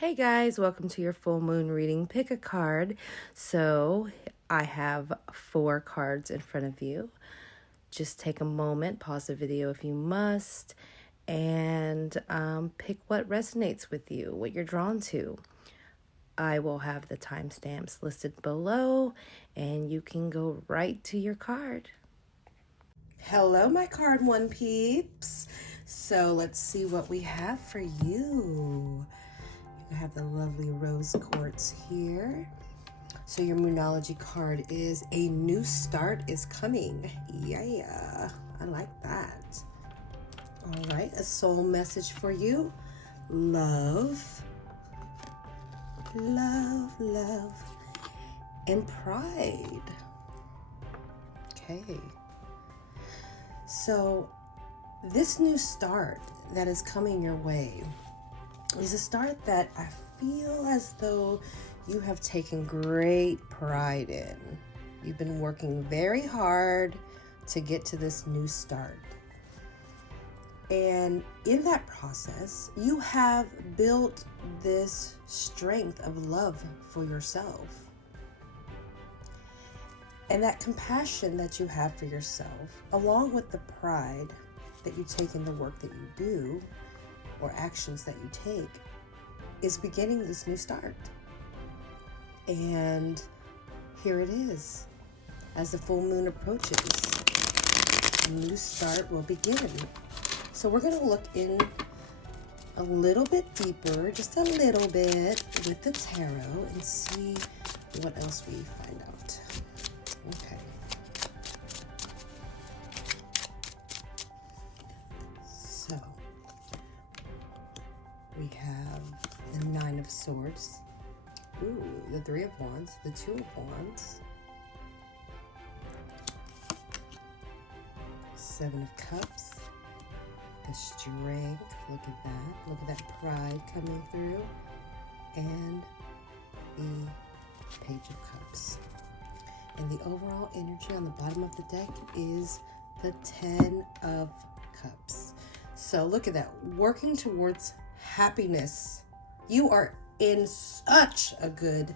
Hey guys, welcome to your full moon reading. Pick a card. So I have 4 cards in front of you. Just take a moment, pause the video if you must, and pick what resonates with you, what you're drawn to. I will have the timestamps listed below, and you can go right to your card. Hello, my card one peeps. So let's see what we have for you. I have the lovely rose quartz here. So your Moonology card is a new start is coming. Yeah, I like that. All right, a soul message for you. Love, love, love, and pride. Okay. So this new start that is coming your way is a start that I feel as though you have taken great pride in. You've been working very hard to get to this new start. And in that process, you have built this strength of love for yourself. And that compassion that you have for yourself, along with the pride that you take in the work that you do, or actions that you take, is beginning this new start. And here it is. As the full moon approaches, a new start will begin. So we're going to look in a little bit deeper, just a little bit, with the tarot and see what else we find out. Okay. So we have the 9 of Swords, the 3 of Wands, the 2 of Wands, 7 of Cups, the Strength, look at that pride coming through, and the Page of Cups. And the overall energy on the bottom of the deck is the 10 of Cups. So look at that, working towards happiness. You are in such a good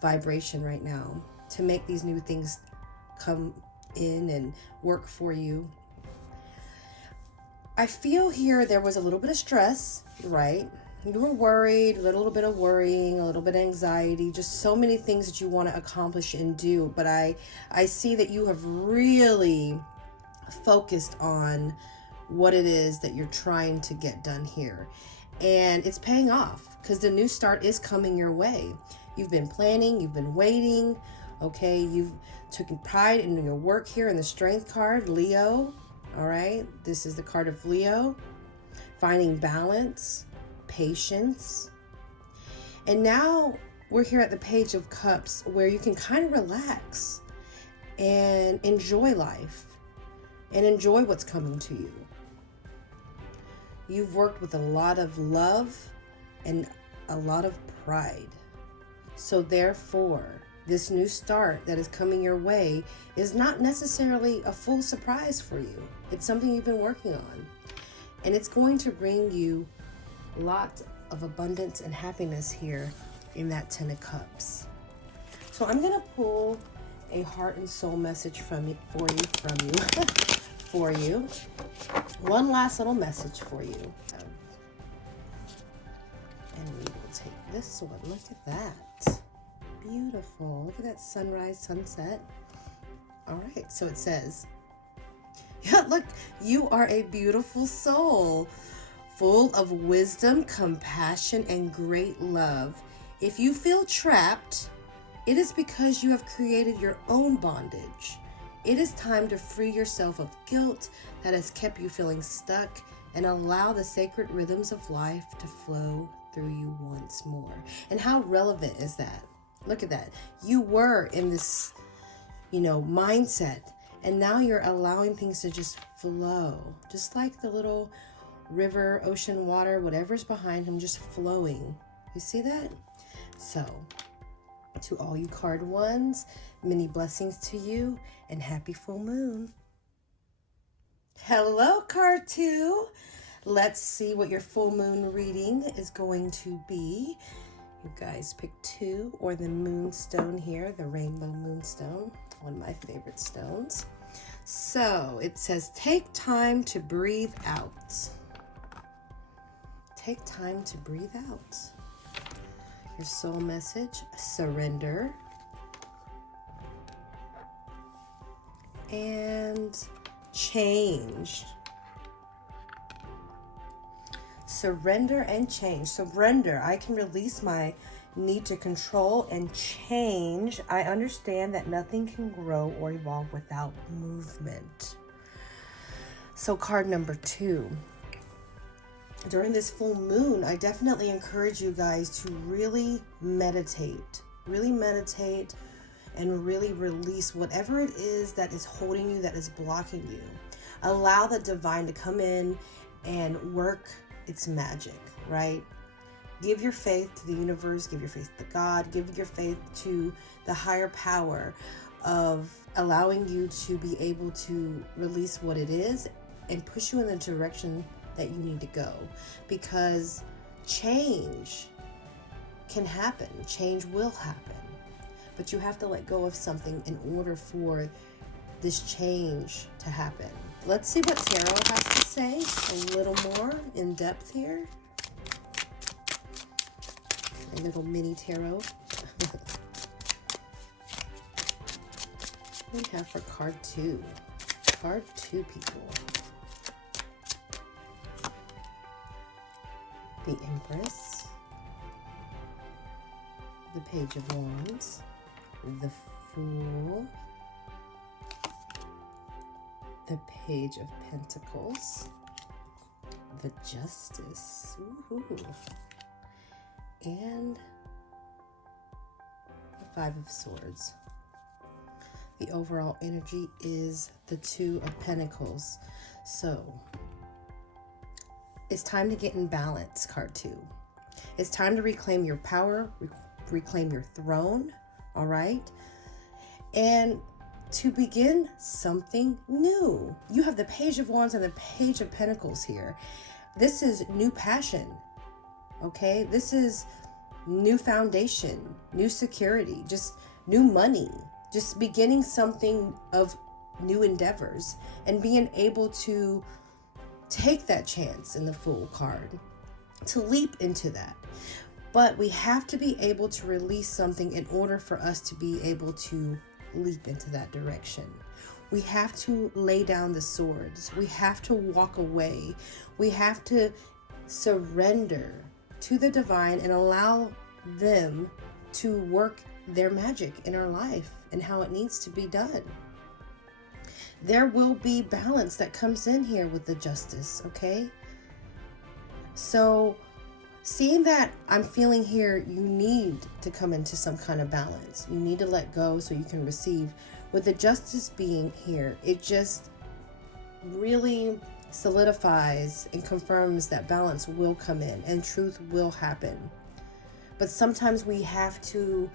vibration right now to make these new things come in and work for you. I feel here there was a little bit of stress, right? You were worried, a little bit of worrying, a little bit of anxiety, just so many things that you want to accomplish and do. But I see that you have really focused on what it is that you're trying to get done here. And it's paying off because the new start is coming your way. You've been planning, you've been waiting, okay? You've taken pride in your work here in the Strength card, Leo, all right? This is the card of Leo, finding balance, patience. And now we're here at the Page of Cups where you can kind of relax and enjoy life and enjoy what's coming to you. You've worked with a lot of love and a lot of pride. So therefore, this new start that is coming your way is not necessarily a full surprise for you. It's something you've been working on. And it's going to bring you lots of abundance and happiness here in that 10 of Cups. So I'm going to pull a heart and soul message for you. One last little message for you. And we will take this one. Look at that. Beautiful. Look at that sunrise, sunset. All right, so it says, yeah, look, you are a beautiful soul, full of wisdom, compassion, and great love. If you feel trapped, it is because you have created your own bondage. It is time to free yourself of guilt that has kept you feeling stuck and allow the sacred rhythms of life to flow through you once more. And how relevant is that? Look at that. You were in this, mindset, and now you're allowing things to just flow, just like the little river, ocean, water, whatever's behind him, just flowing. You see that? So, to all you card ones, many blessings to you and happy full moon. Hello, card 2. Let's see what your full moon reading is going to be. You guys pick 2, or the moonstone here, the rainbow moonstone, one of my favorite stones. So it says, take time to breathe out. Take time to breathe out. Your soul message, surrender. And change. Surrender and change. Surrender. I can release my need to control and change. I understand that nothing can grow or evolve without movement. So card number 2. During this full moon, I definitely encourage you guys to really meditate. Really meditate and really release whatever it is that is holding you, that is blocking you. Allow the divine to come in and work its magic, right? Give your faith to the universe, give your faith to God, give your faith to the higher power of allowing you to be able to release what it is and push you in the direction that you need to go. Because change can happen, change will happen. But you have to let go of something in order for this change to happen. Let's see what Tarot has to say a little more in depth here. A little mini tarot. What do we have for card 2? Card 2, people. The Empress. The Page of Wands. The Fool. The Page of Pentacles. The Justice. Woohoo. And the 5 of Swords. The overall energy is the 2 of Pentacles. So it's time to get in balance, card 2. It's time to reclaim your power, reclaim your throne, all right? And to begin something new. You have the Page of Wands and the Page of Pentacles here. This is new passion, okay? This is new foundation, new security, just new money, just beginning something of new endeavors and being able to take that chance in the Fool card, to leap into that. But we have to be able to release something in order for us to be able to leap into that direction. We have to lay down the swords. We have to walk away. We have to surrender to the divine and allow them to work their magic in our life and how it needs to be done. There will be balance that comes in here with the Justice, okay? So seeing that I'm feeling here, you need to come into some kind of balance. You need to let go so you can receive. With the Justice being here, it just really solidifies and confirms that balance will come in and truth will happen. But sometimes we have to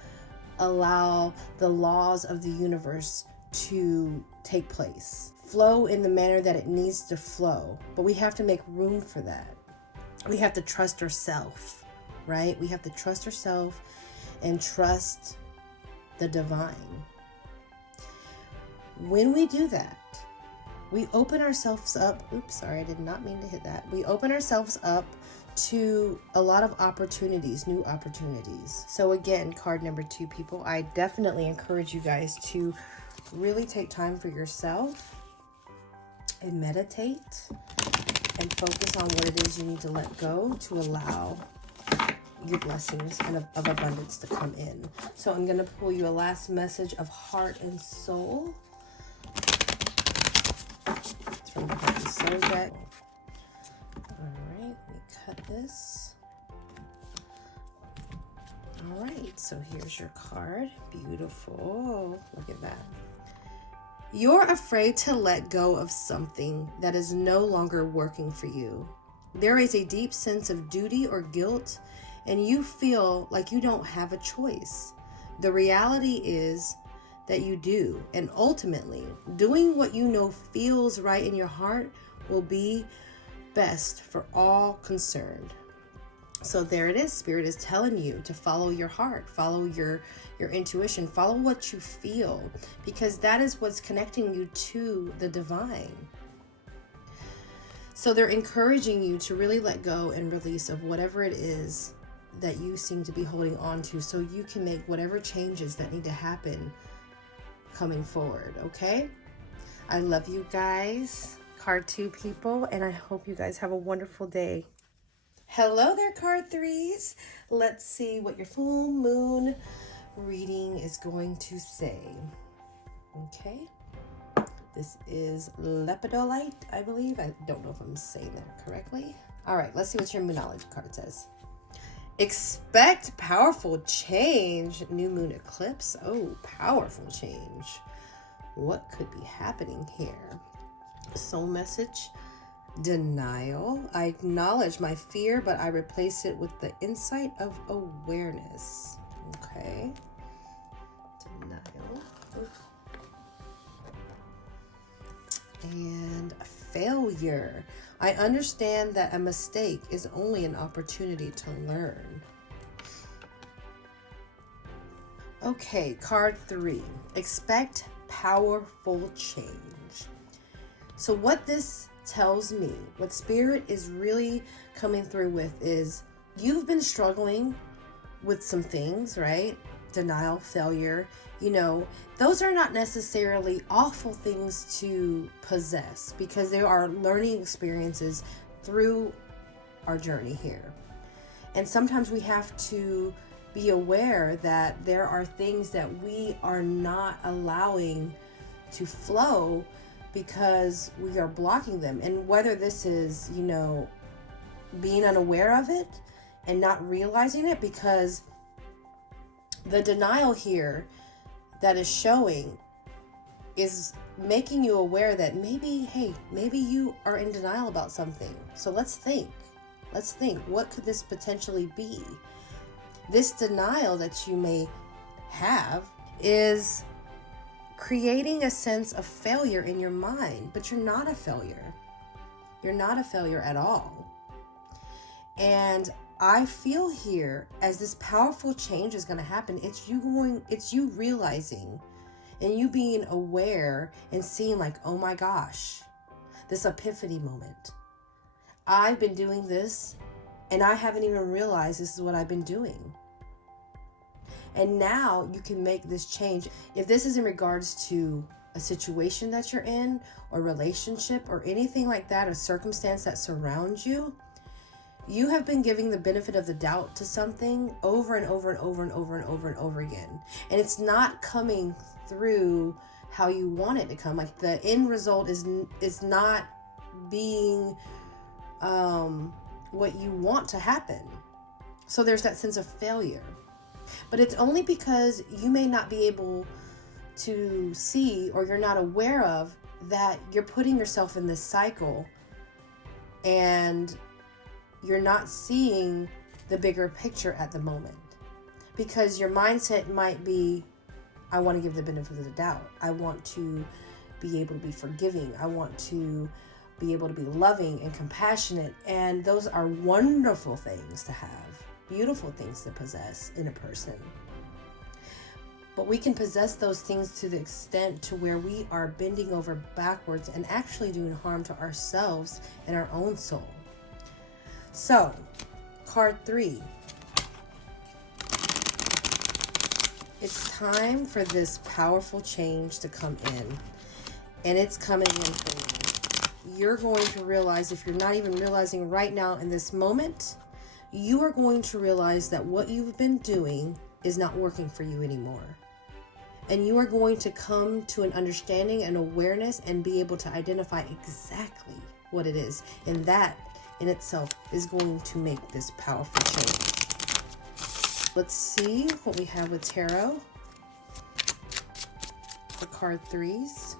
allow the laws of the universe to take place, flow in the manner that it needs to flow. But we have to make room for that. We have to trust ourselves, right? We have to trust ourselves and trust the divine. When we do that, we open ourselves up. Oops, sorry, I did not mean to hit that. We open ourselves up to a lot of opportunities, new opportunities. So again, card number 2, people, I definitely encourage you guys to really take time for yourself and meditate and focus on what it is you need to let go to allow your blessings and of abundance to come in. So I'm going to pull you a last message of heart and soul. It's from the Heart and Soul deck. All right, let me cut this. All right, so here's your card. Beautiful. Look at that. You're afraid to let go of something that is no longer working for you. There is a deep sense of duty or guilt, and you feel like you don't have a choice. The reality is that you do, and ultimately, doing what you know feels right in your heart will be best for all concerned. So there it is. Spirit is telling you to follow your heart, follow your intuition, follow what you feel, because that is what's connecting you to the divine. So they're encouraging you to really let go and release of whatever it is that you seem to be holding on to, so you can make whatever changes that need to happen coming forward, okay? I love you guys, card 2 people, and I hope you guys have a wonderful day. Hello there, card 3s. Let's see what your full moon reading is going to say. Okay. This is lepidolite, I believe. I don't know if I'm saying that correctly. All right, let's see what your Moonology card says. Expect powerful change. New moon eclipse. Oh, powerful change. What could be happening here? Soul message. Denial. I acknowledge my fear, but I replace it with the insight of awareness. Okay. Denial. And failure. I understand that a mistake is only an opportunity to learn. Okay, card 3. Expect powerful change. So what this tells me, what Spirit is really coming through with, is you've been struggling with some things, right? Denial, failure, those are not necessarily awful things to possess, because they are learning experiences through our journey here. And sometimes we have to be aware that there are things that we are not allowing to flow because we are blocking them. And whether this is, being unaware of it and not realizing it, because the denial here that is showing is making you aware that maybe you are in denial about something. So let's think, what could this potentially be? This denial that you may have is creating a sense of failure in your mind, but you're not a failure. You're not a failure at all. And I feel here, as this powerful change is going to happen, it's you realizing and you being aware and seeing like, oh my gosh, this epiphany moment. I've been doing this and I haven't even realized this is what I've been doing. And now you can make this change. If this is in regards to a situation that you're in, or relationship, or anything like that, a circumstance that surrounds you, you have been giving the benefit of the doubt to something over and over and over and over and over and over again. And it's not coming through how you want it to come. Like the end result is not being what you want to happen. So there's that sense of failure. But it's only because you may not be able to see, or you're not aware of, that you're putting yourself in this cycle and you're not seeing the bigger picture at the moment, because your mindset might be, I want to give the benefit of the doubt. I want to be able to be forgiving. I want to be able to be loving and compassionate. And those are wonderful things to have, beautiful things to possess in a person. But we can possess those things to the extent to where we are bending over backwards and actually doing harm to ourselves and our own soul. So, card 3. It's time for this powerful change to come in. And it's coming in for you. You're going to realize, if you're not even realizing right now in this moment, you are going to realize that what you've been doing is not working for you anymore. And you are going to come to an understanding and awareness and be able to identify exactly what it is. And that in itself is going to make this powerful change. Let's see what we have with tarot for card 3s.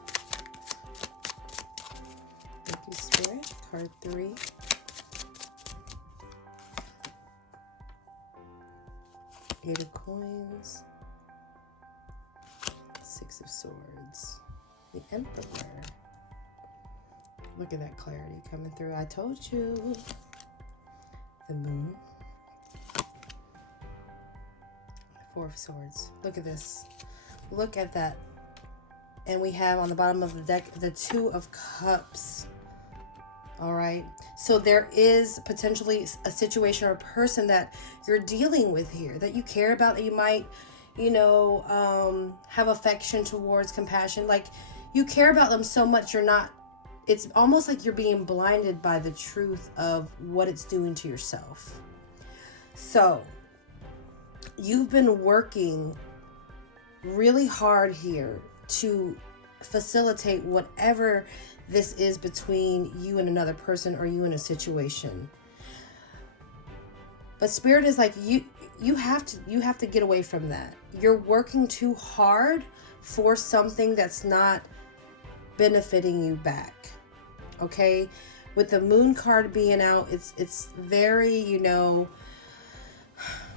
Thank you, Spirit. Card 3. Eight of Coins. 6 of Swords. The Emperor. Look at that clarity coming through. I told you. The moon. Four of Swords. Look at this. Look at that. And we have on the bottom of the deck the Two of Cups. All right. So there is potentially a situation or a person that you're dealing with here that you care about, that you might, you know, have affection towards, compassion. Like, you care about them so much, it's almost like you're being blinded by the truth of what it's doing to yourself. So you've been working really hard here to facilitate whatever this is between you and another person, or you in a situation. But Spirit is like, you have to get away from that. You're working too hard for something that's not benefiting you back. Okay? With the Moon card being out, it's very, you know,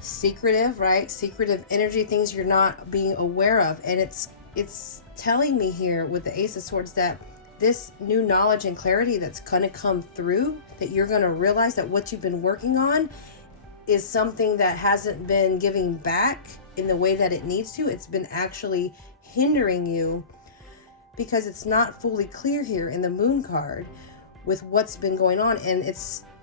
secretive, right? Secretive energy, things you're not being aware of. And it's telling me here with the Ace of Swords that this new knowledge and clarity that's going to come through, that you're going to realize that what you've been working on is something that hasn't been giving back in the way that it needs to. It's been actually hindering you because it's not fully clear here in the Moon card with what's been going on. And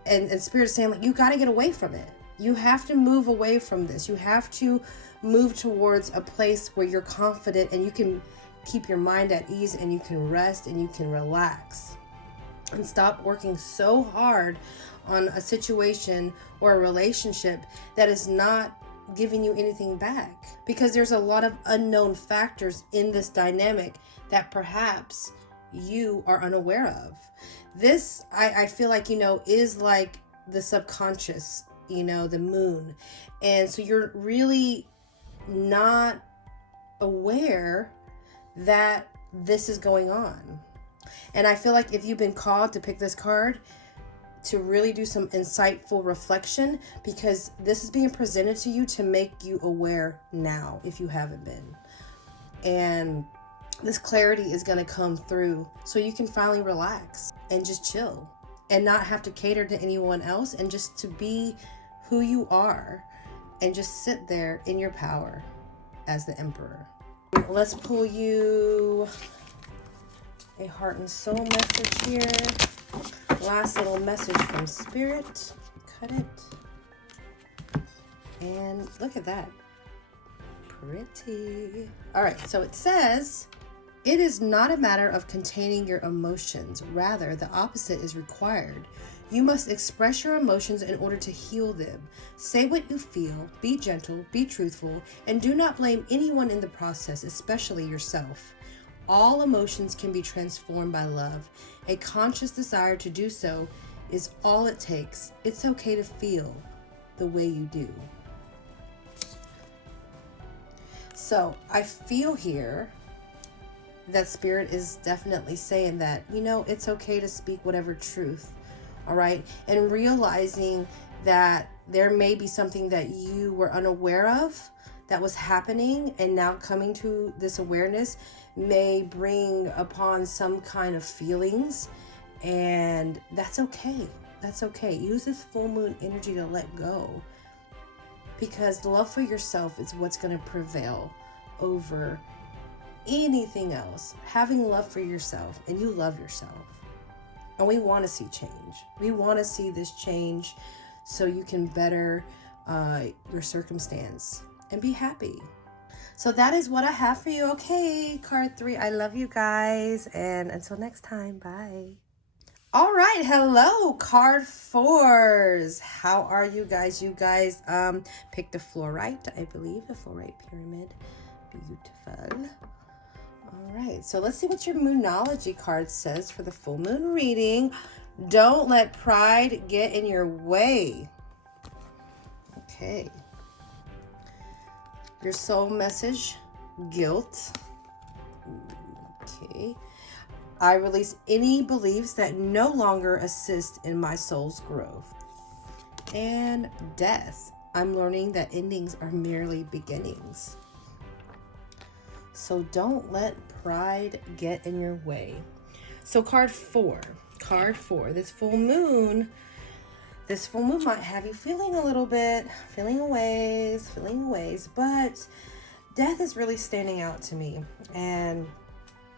and Spirit is saying, like, you got to get away from it. You have to move away from this. You have to move towards a place where you're confident and you can keep your mind at ease and you can rest and you can relax, and stop working so hard on a situation or a relationship that is not giving you anything back, because there's a lot of unknown factors in this dynamic that perhaps you are unaware of. This, I feel like, you know, is like the subconscious, you know, the moon. And so you're really not aware that this is going on. And I feel like if you've been called to pick this card, to really do some insightful reflection, because this is being presented to you to make you aware now if you haven't been. And this clarity is going to come through so you can finally relax and just chill and not have to cater to anyone else, and just to be who you are and just sit there in your power as the Emperor. Let's pull you a heart and soul message here. Last little message from Spirit. Cut it. And look at that. Pretty. All right, so it says, it is not a matter of containing your emotions. Rather, the opposite is required. You must express your emotions in order to heal them. Say what you feel, be gentle, be truthful, and do not blame anyone in the process, especially yourself. All emotions can be transformed by love. A conscious desire to do so is all it takes. It's okay to feel the way you do. So I feel here that Spirit is definitely saying that, you know, it's okay to speak whatever truth. All right. And realizing that there may be something that you were unaware of that was happening, and now coming to this awareness may bring upon some kind of feelings, and that's okay. That's okay. Use this full moon energy to let go, because love for yourself is what's going to prevail over anything else. Having love for yourself, and you love yourself. And we want to see change. We want to see this change so you can better your circumstance and be happy. So that is what I have for you. Okay, card 3. I love you guys. And until next time, bye. All right. Hello, card 4s. How are you guys? You guys picked the fluorite, I believe, the fluorite pyramid. Beautiful. All right, so let's see what your Moonology card says for the full moon reading. Don't let pride get in your way. Okay. Your soul message, guilt. Okay. I release any beliefs that no longer assist in my soul's growth. And death. I'm learning that endings are merely beginnings. So don't let pride get in your way. So card 4. card 4. This full moon might have you feeling a little bit, feeling a ways, but death is really standing out to me. And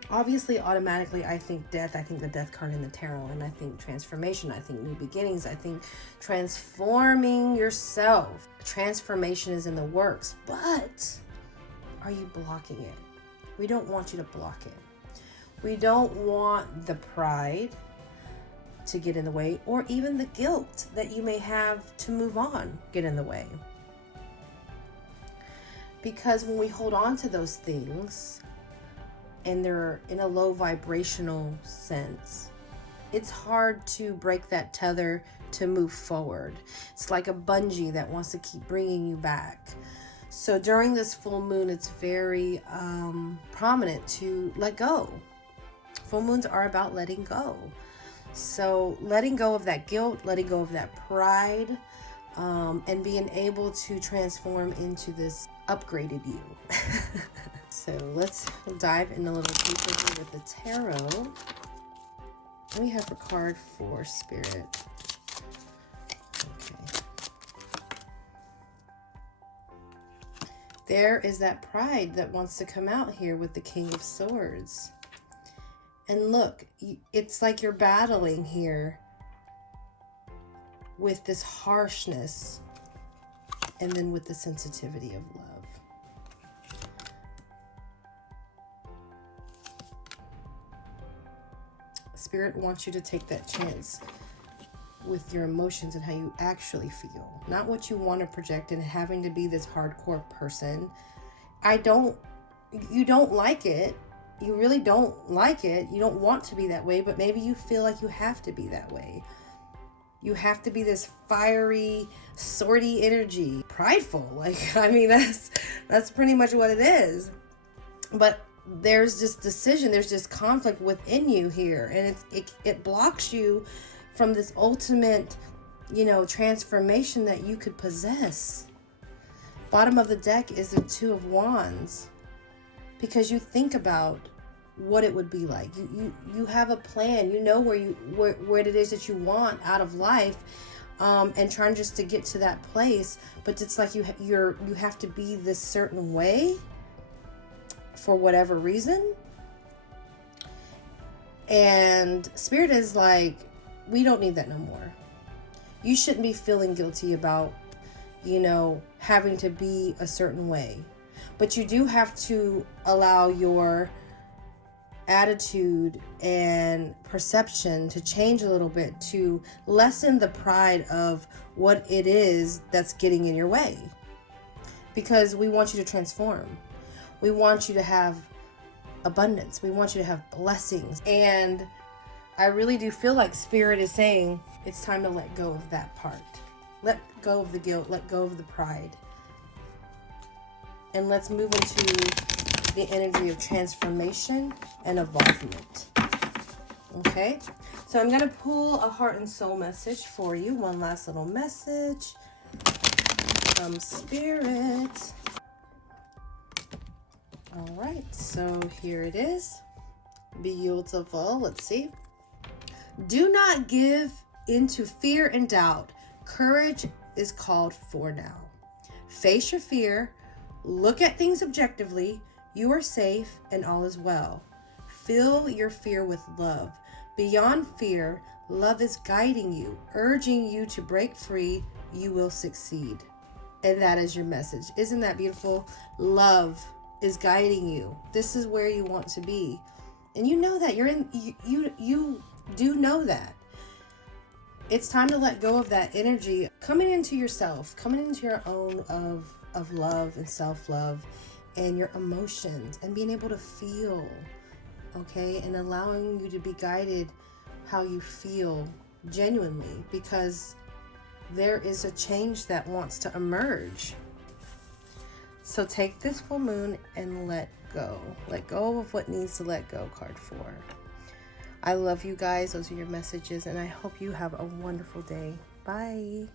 obviously, automatically, I think death. I think the death card in the tarot, and I think transformation. I think new beginnings. I think transforming yourself. Transformation is in the works, but are you blocking it? We don't want you to block it. We don't want the pride to get in the way, or even the guilt that you may have to move on get in the way. Because when we hold on to those things, and they're in a low vibrational sense, it's hard to break that tether to move forward. It's like a bungee that wants to keep bringing you back. So during this full moon, it's very prominent to let go. Full moons are about letting go. So letting go of that guilt, letting go of that pride, and being able to transform into this upgraded you. So let's dive in a little deeper here with the tarot. What do we have for card 4, Spirit? Okay. There is that pride that wants to come out here with the King of Swords. And look, it's like you're battling here with this harshness and then with the sensitivity of love. Spirit wants you to take that chance with your emotions and how you actually feel, not what you want to project and having to be this hardcore person. You don't like it. You really don't like it. You don't want to be that way, but maybe you feel like you have to be that way. You have to be this fiery, swordy energy, prideful. That's pretty much what it is. But there's this decision, there's this conflict within you here, and it blocks you from this ultimate, transformation that you could possess. Bottom of the deck is the 2 of Wands, because you think about what it would be like. You have a plan. You know where it is that you want out of life, and trying just to get to that place. But it's like you have to be this certain way for whatever reason. And Spirit is like, we don't need that no more. You shouldn't be feeling guilty about, having to be a certain way. But you do have to allow your attitude and perception to change a little bit to lessen the pride of what it is that's getting in your way. Because we want you to transform. We want you to have abundance. We want you to have blessings. And I really do feel like Spirit is saying it's time to let go of that part. Let go of the guilt. Let go of the pride. And let's move into the energy of transformation and evolvement. Okay? So I'm going to pull a heart and soul message for you. One last little message from Spirit. All right, so here it is. Beautiful. Let's see. Do not give into fear and doubt. Courage is called for now. Face your fear. Look at things objectively. You are safe and all is well. Fill your fear with love. Beyond fear, love is guiding you, urging you to break free. You will succeed. And that is your message. Isn't that beautiful? Love is guiding you. This is where you want to be. And you know that. You do know that. It's time to let go of that energy. Coming into yourself, coming into your own of love and self-love and your emotions and being able to feel, okay? And allowing you to be guided how you feel genuinely, because there is a change that wants to emerge. So take this full moon and let go. Let go of what needs to let go, card 4. I love you guys. Those are your messages, and I hope you have a wonderful day. Bye.